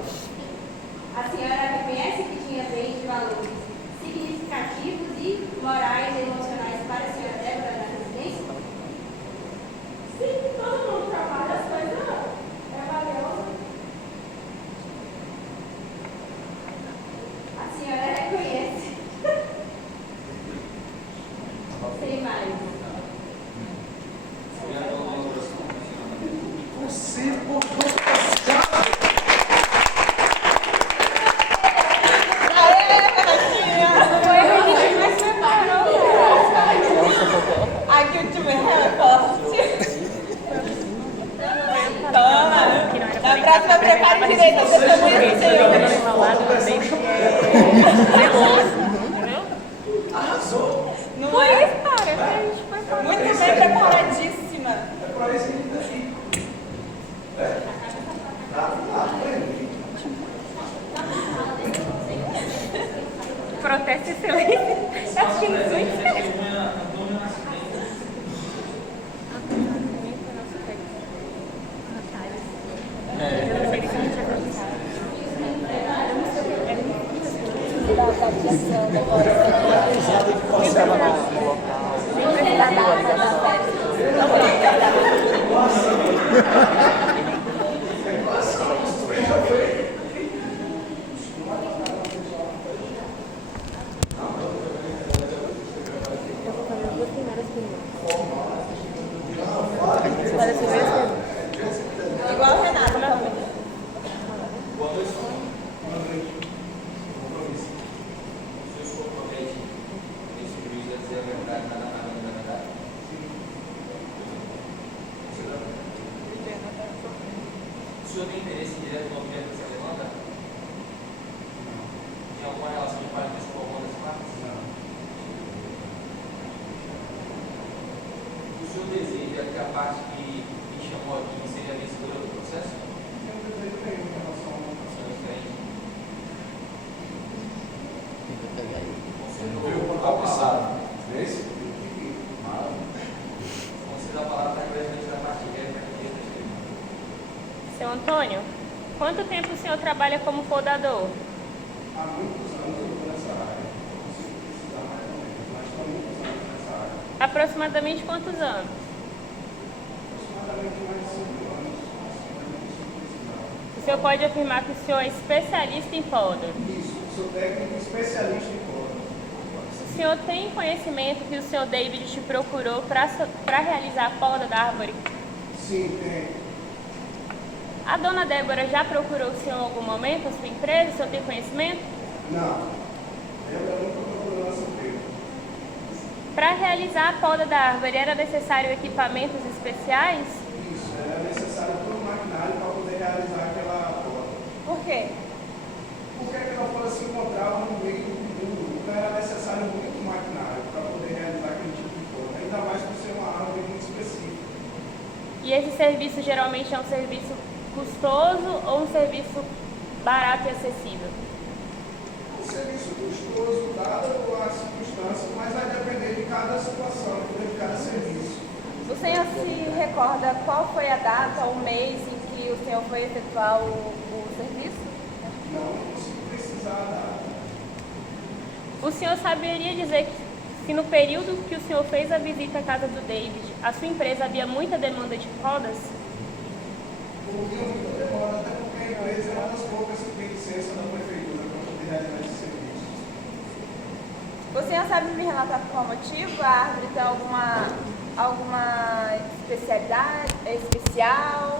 A senhora reconhece que tinha bens de valores significativos e morais e emocionais para a senhora Débora na residência? Sim, todo mundo trabalha, as coisas é valiosa. A senhora reconhece. Sem mais. Impossível. Aqui o time é forte. Toma. Na próxima prepare direito a testemunha do Senhor. Arrasou. Não é? Muito bem preparadíssima. É pra isso que a gente tá aqui. É. Aprendi. Protesto e silêncio. Eu acho muito. Igual o Renato também. Boa noite. Compromisso. O senhor se compromete nesse juízo a dizer a verdade, nada mais, nada da verdade? Sim. O senhor tem interesse direto no objeto que você levanta? Não. Tem alguma relação de parentesco com alguma das partes? Não. O senhor deseja que a parte que me chamou aqui seja vencedora do processo? Não tem desejo nenhum em relação ao Senhor diferente. Você não viu quanto ao passado. Nesse? Conceda a palavra para a igreja da parte que é Seu Antônio, quanto tempo o senhor trabalha como podador? Há muitos anos eu estou nessa área. Não consigo precisar mais ou menos, mas estou há muitos anos nessa área. Aproximadamente quantos anos? Aproximadamente mais de 5 anos. Mas não consigo precisar. O senhor pode afirmar que o senhor é especialista em poda? Isso, sou técnico especialista em poda. O senhor tem conhecimento que o senhor David te procurou para realizar a poda da árvore? Sim, tem. A dona Débora já procurou o senhor em algum momento, a sua empresa? O senhor tem conhecimento? Não. Débora nunca procurou essa empresa. Para realizar a poda da árvore, era necessário equipamentos especiais? Isso, era necessário todo o maquinário para poder realizar aquela poda. Por quê? Por que ela fala assim E esse serviço geralmente é um serviço custoso ou um serviço barato e acessível? Um serviço custoso, dado a circunstância, mas vai depender de cada situação, de cada serviço. O senhor se recorda qual foi a data, o mês em que o senhor foi efetuar o serviço? Não consigo precisar da data. O senhor saberia dizer que se no período que o senhor fez a visita à casa do David, a sua empresa havia muita demanda de podas? Havia muita demanda, até porque a empresa é uma das poucas que tem licença da prefeitura para poder realizar esse serviço. O senhor sabe me relatar qual motivo? A árvore tem alguma especialidade, especial?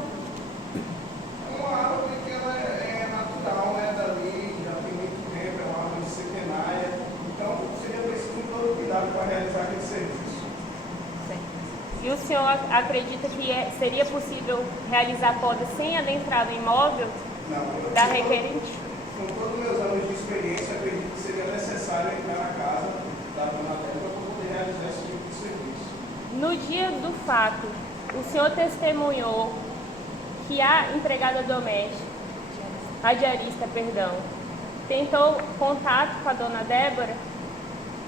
É uma árvore que ela é natural, né, dali, já tem muito tempo, é uma árvore centenária, então seria preciso todo cuidado para realizar aquele serviço. E o senhor acredita que seria possível realizar a poda sem adentrar no imóvel Não, da requerente? Com todos os meus anos de experiência, acredito que seria necessário entrar na casa da dona Débora para poder realizar esse tipo de serviço. No dia do fato, o senhor testemunhou que a empregada doméstica, a diarista, tentou contato com a dona Débora?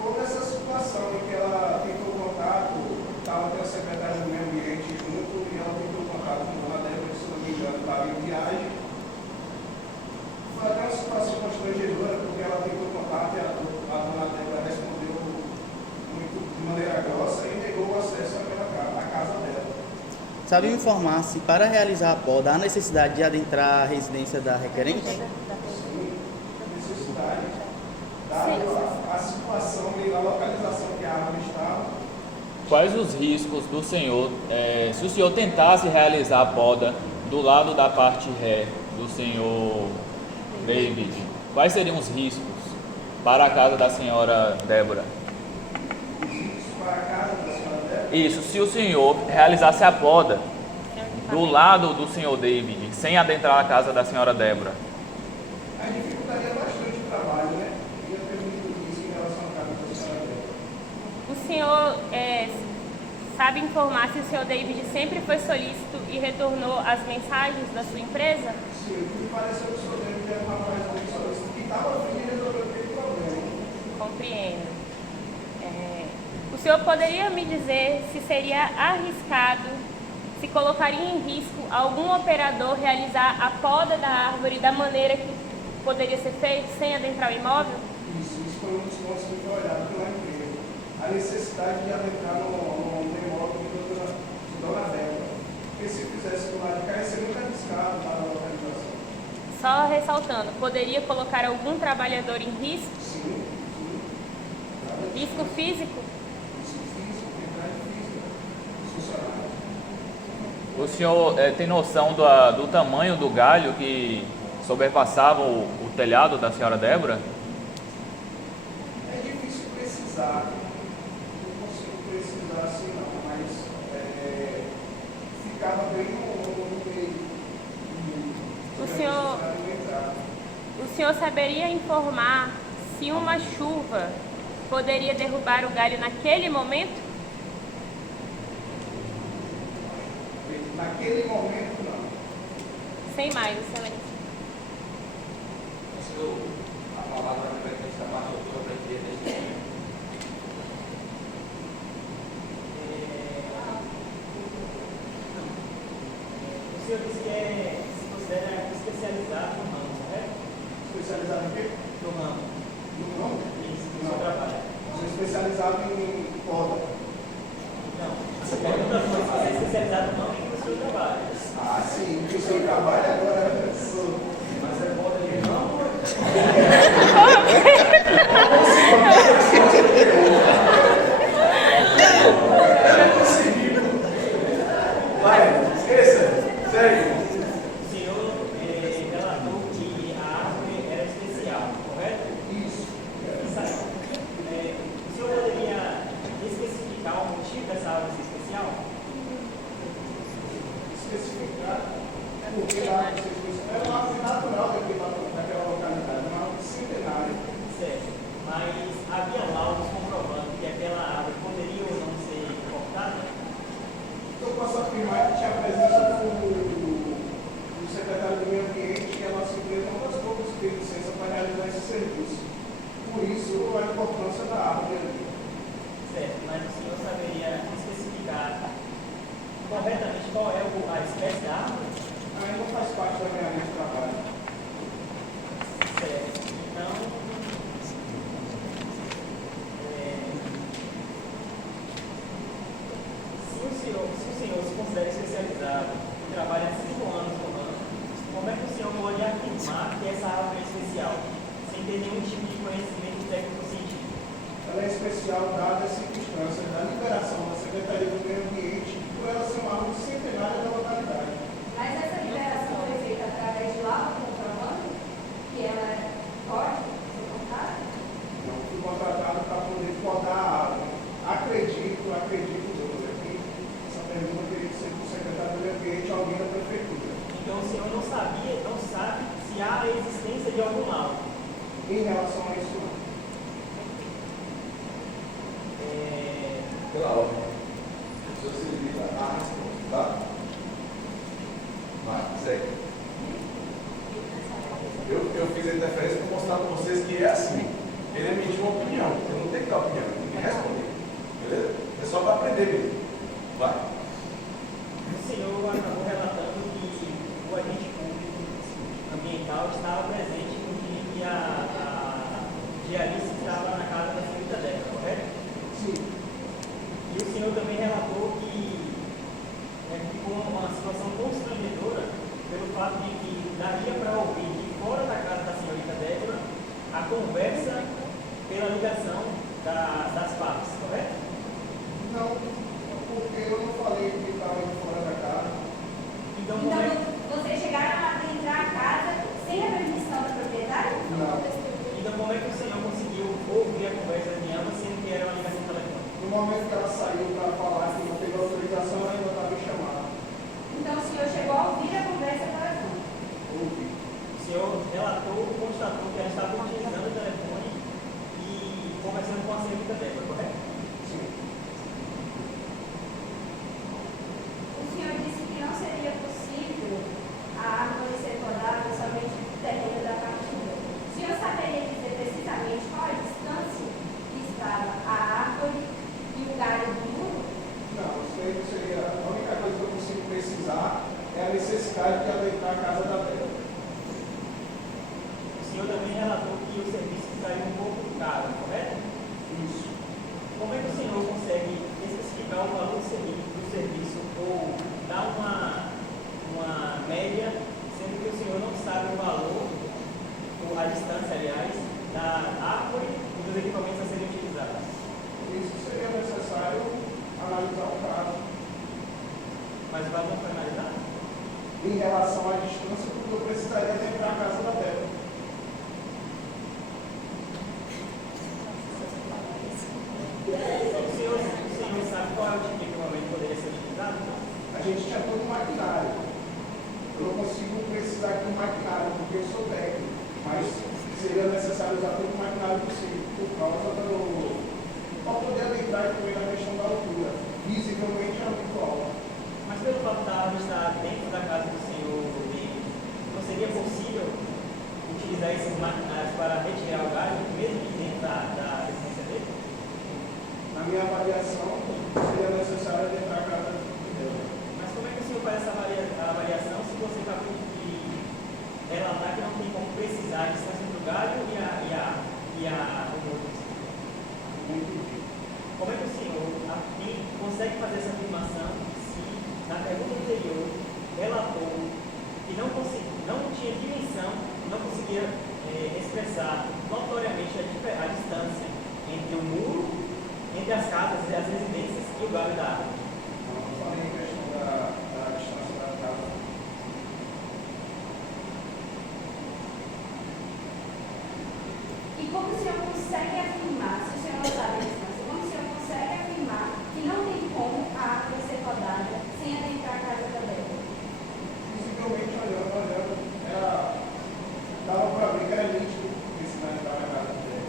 Toda essa situação em que ela tentou contato, estava até a secretária do meio ambiente junto e ela tentou contato com a dona Débora, se não me engano, estava em viagem. Foi até uma situação constrangedora, porque ela tentou contato e a dona Débora respondeu de maneira grossa e negou o acesso à casa dela. Sabe me informar se para realizar a poda há necessidade de adentrar a residência da requerente? Sim, necessidade. Dada a situação e a localização que a árvore estava, Quais os riscos do senhor, se o senhor tentasse realizar a poda do lado da parte ré do senhor David, quais seriam os riscos para a casa da senhora Débora? para a casa da senhora Débora, Isso, se o senhor realizasse a poda do lado do senhor David, sem adentrar a casa da senhora Débora. aí dificultaria bastante o trabalho, né? Ia ter muito risco em relação à casa da senhora Débora. O senhor sabe informar se o senhor David sempre foi solícito e retornou as mensagens da sua empresa? Sim, o que me pareceu que o senhor David era uma rapaz muito solícito que estava a fim de resolver aquele problema. Compreendo. O senhor poderia me dizer se seria arriscado, se colocaria em risco algum operador realizar a poda da árvore da maneira que poderia ser feito, sem adentrar o imóvel? Isso foi um dos pontos que foi olhado pela empresa. A necessidade de adentrar no imóvel de dona Débora. Porque se fizesse do lado de cá, ia ser muito arriscado para a localização. Só ressaltando, poderia colocar algum trabalhador em risco? Sim. Risco físico? Risco físico, integridade física dos funcionários. O senhor tem noção do tamanho do galho que sobrepassava o telhado da senhora Débora? É difícil precisar, não consigo precisar assim não, mas ficava bem no meio. O senhor saberia informar se uma chuva poderia derrubar o galho naquele momento? Naquele momento, não. Sem mais, excelência. A palavra vai ter essa parte outra para entender nesse momento. O senhor disse que se considera especializado no ramo, correto? Especializado em quê? No ramo. No ramo? Isso, no seu trabalho. Sou especializado em poda. Não, você é especializado no ramo do seu trabalho. Ah, sim, porque o seu trabalho agora sou. Mas é poda de ramo? Vai, esqueça. Segue. O senhor relatou que a árvore era especial, correto? Isso. O senhor poderia especificar o motivo dessa árvore ser especial? Especificar porque lá é uma árvore natural daquela localidade, uma árvore centenária. Certo. Mas havia laudos comprovando que aquela árvore poderia ou não ser cortada? Eu posso afirmar que tinha presença especial dada a circunstância da liberação da Secretaria do Meio Ambiente por ela ser uma árvore centenária da localidade. Mas essa liberação foi feita através de laudo comprovando que ela pode ser cortada? Não fui contratado para poder podar a árvore. Acredito, doutor, que essa pergunta teria que ser para o secretário do Meio Ambiente, alguém da prefeitura. Então o senhor não sabe se há a existência de algum laudo. Em relação a isso, não. Pela ordem. O senhor se limita a resposta, tá? Vai, segue. Eu fiz a interferência para mostrar para vocês que é assim. Ele emitiu uma opinião. Você não tem que dar opinião, tem que responder. Beleza? É só para aprender mesmo. Vai. O senhor acabou relatando que o agente público ambiental estava presente no dia que a diarista estava na casa da senhorita Débora, correto? Sim. E o senhor também relatou que ficou uma situação constrangedora pelo fato de que daria para ouvir de fora da casa da senhorita Débora a conversa pela ligação das partes, correto? Não, porque eu não falei que estava de fora da casa. Então, Então, vocês chegaram a adentrar a casa sem a permissão do proprietário? Não. Então, como é que o senhor conseguiu ouvir a conversa de ambas, sendo que era uma ligação telefônica? No momento que ela saiu para falar que não teve autorização, ela ainda estava em chamada. Então, o senhor chegou a ouvir a conversa telefônica? Ouvi. O senhor relatou, constatou que ela estava utilizando o telefone e conversando com a senhorita Débora, correto? Sim. O senhor disse que não seria possível a árvore ser podada somente no terreno da partilha. O senhor saberia dizer precisamente qual a distância que estava a árvore e o galho do muro? Não, isso aí seria. A única coisa que eu consigo precisar é a necessidade de adentrar a casa da Bela. O senhor também relatou que o serviço saiu um pouco caro, correto? Isso. Como é que o senhor consegue especificar o valor do serviço ou dar uma média, sendo que o senhor não sabe o valor, ou a distância, aliás, da árvore e dos equipamentos a serem utilizados? Isso seria necessário analisar o caso. Mas o valor não foi analisado? Em relação à distância, porque eu precisaria adentrar a casa da Bela. O senhor sabe qual é o tipo de equipamento que poderia ser utilizado? A gente tinha todo o maquinário. Eu não consigo precisar aqui do maquinário, porque eu sou técnico. Mas seria necessário usar todo o maquinário possível, por causa do. para poder adentrar também na questão da altura. Visivelmente é muito alto. Mas pelo fato da árvore estar dentro da casa do senhor, não seria possível utilizar esses maquinários para retirar o galho, mesmo que dentro da residência dele? Na minha avaliação, seria necessário adentrar a casa dela. Mas como é que o senhor faz essa avaliação se você acabou de relatar que não tem como precisar a distância entre o galho e o muro? Como é que o senhor consegue fazer essa afirmação se, na pergunta anterior, relatou que não tinha dimensão, não conseguia expressar notoriamente a distância entre o muro, entre as casas e as residências e o galho da árvore? Não, eu falei em questão da distância da casa. E como o senhor consegue afirmar, se o senhor não sabe a distância, como o senhor consegue afirmar que não tem como a árvore ser podada sem adentrar a casa da Bela? Visivelmente olhando, dava para ver que era nítido que esse não estava na casa dela.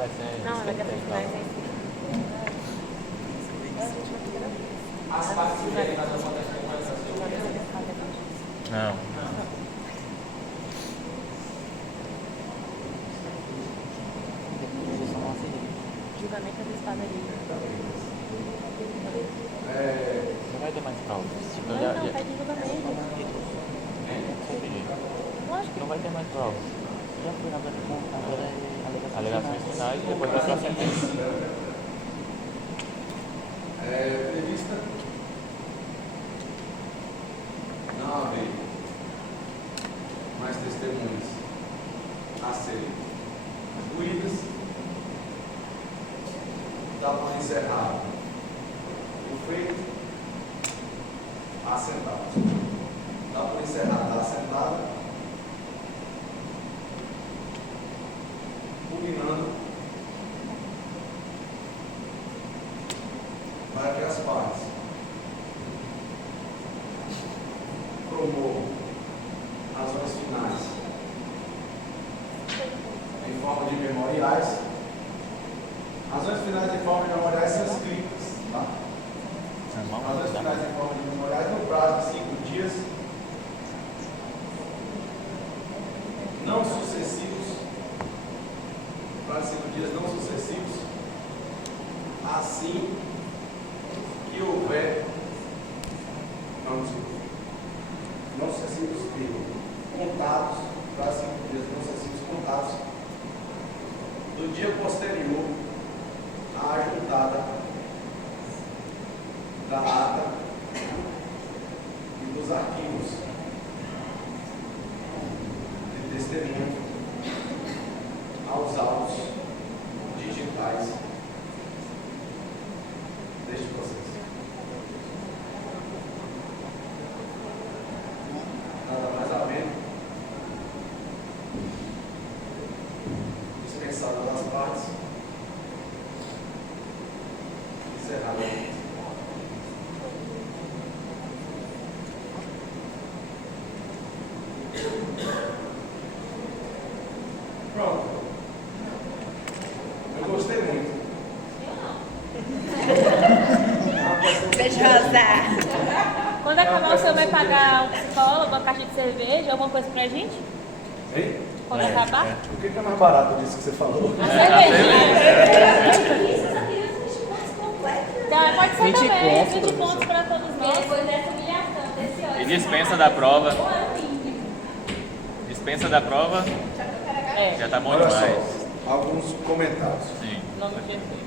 vai ser. Não, ela quer pesquisar isso aí. As partes que querem fazer uma testemunha. Não. Julgamento antecipado ali. Não vai ter mais provas. Tipo, Não, não, pede julgamento. Lógico que não vai ter mais provas. Já foi, agora é Alegações finais e depois vai para a sentença. Prevista não haver mais testemunhas a serem concluídas, dá por encerrado o feito, assentado. Dá por encerrado a assentada, culminando para que as partes promovam razões finais em forma de memoriais. Razões finais em forma de memoriais são escritas, tá? Razões finais em forma de memoriais no prazo de 5 dias, não sucessivos, prazo de 5 dias não sucessivos, assim que houver não sucessivos contados, para 5 dias não sucessivos contados, do dia posterior à ajuntada da ata e dos arquivos de testemunho aos autos digitais deste processo. Nada mais havendo dispensado das partes, encerrado. Pronto. Eu gostei muito. Beijo rosa. Quando acabar, o senhor vai pagar um psicólogo, uma caixa de cerveja, alguma coisa pra gente? Hein? Quando acabar? O que é mais barato disso que você falou? A cervejinha. Isso, eu só queria os 20 pontos completos. Então, pode ser 20 também, pontos, 20 pontos pra todos E nós. depois dessa humilhação, desse ódio. E dispensa da prova. Ou é o mínimo. Dispensa da prova. É, Já tá bom Olha demais. só, alguns comentários. Sim. em nome de Jesus.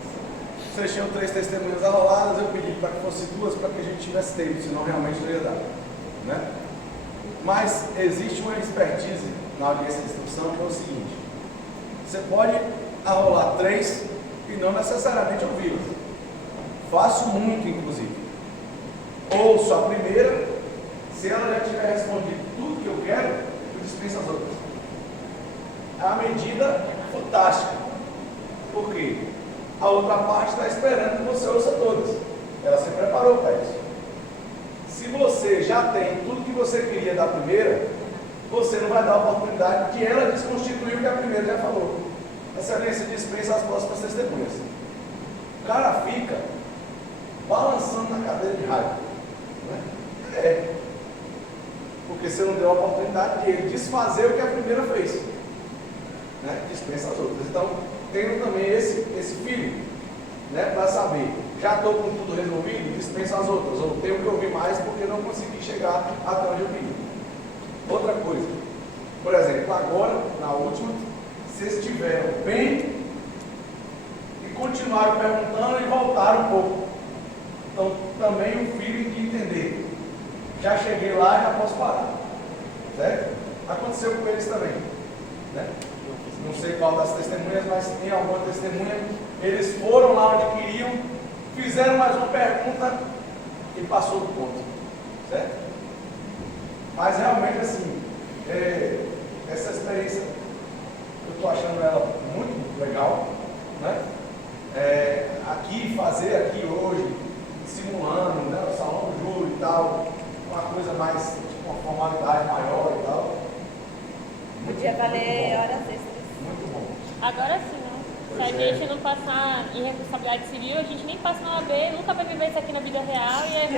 Vocês tinham 3 testemunhas arroladas, eu pedi para que fosse 2 para que a gente tivesse tempo, senão realmente não ia dar. Né? Mas existe uma expertise na audiência de instrução que é o seguinte: você pode arrolar 3 e não necessariamente ouvi-las. Faço muito, inclusive. Ouço a primeira, se ela já tiver respondido tudo que eu quero, eu dispenso as outras. É uma medida fantástica. Por quê? A outra parte está esperando que você ouça todas. Ela se preparou para isso. Se você já tem tudo que você queria da primeira, você não vai dar a oportunidade de ela desconstituir o que a primeira já falou. Excelência, dispensa as próximas testemunhas. O cara fica balançando na cadeira de raiva. Né? É. Porque você não deu a oportunidade de ele desfazer o que a primeira fez. Né? Dispensa as outras. Então, tendo também esse feeling, né, para saber, já estou com tudo resolvido, dispensa as outras, ou tenho que ouvir mais porque não consegui chegar até onde eu queria. Outra coisa, por exemplo, agora, na última, vocês estiveram bem e continuaram perguntando e voltaram um pouco. Então, também o feeling de entender. Já cheguei lá, já posso parar. Certo? Aconteceu com eles também. Né? Não sei qual das testemunhas, mas tem alguma testemunha. Eles foram lá onde queriam, fizeram mais uma pergunta e passou do ponto. Certo? Mas realmente assim, essa experiência, eu estou achando ela muito legal. Né? Fazer aqui hoje, simulando, né, o salão do júri e tal, uma coisa mais, tipo, uma formalidade maior e tal. Podia valer horas extras. Muito bom. Agora sim, né? Se a gente não passar em responsabilidade civil, a gente nem passa na OAB, nunca vai viver isso aqui na vida real e é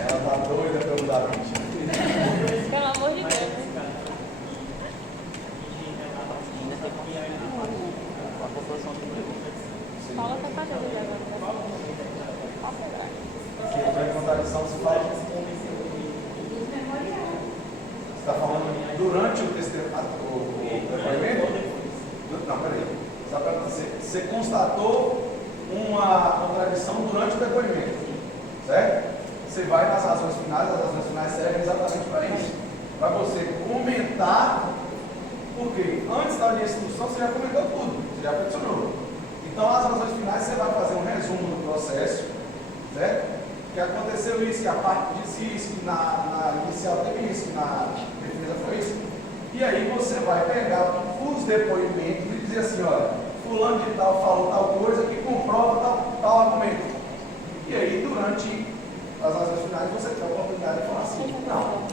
Ela tá doida pelo Da Vinci. pelo amor de Deus. Paula tá cagando já agora. Que para contradição se fala. Você está falando durante o depoimento? Não, peraí. Você constatou uma contradição durante o depoimento, certo? Você vai nas razões finais, as razões finais servem exatamente para isso. Para você comentar, porque antes da audiência de instrução você já comentou tudo, você já peticionou. Então, as razões finais você vai fazer um resumo do processo, certo? Que aconteceu isso, que a parte diz isso, que na inicial teve isso, que na defesa foi isso. E aí você vai pegar os depoimentos e dizer assim, olha, fulano de tal falou tal coisa que comprova tal argumento. E aí, durante as razões finais, você tem a oportunidade de falar assim, não,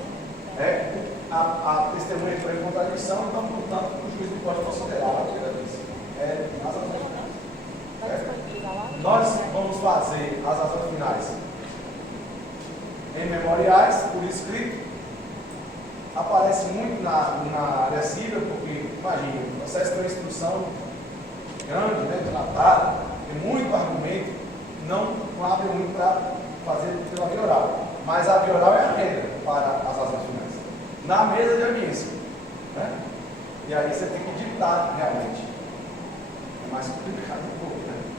a testemunha foi em contradição, então, portanto, o juiz não pode considerar a primeira vez. Nas razões finais. Nós vamos fazer as razões finais em memoriais, por escrito. Aparece muito na área civil, porque, imagina, o processo de instrução grande, né, tratado, tem muito argumento, não abre muito para fazer pela via oral. Mas a via oral é a regra para as razões finais. Na mesa de audiência. Né? E aí você tem que ditar realmente. É mais complicado um pouco.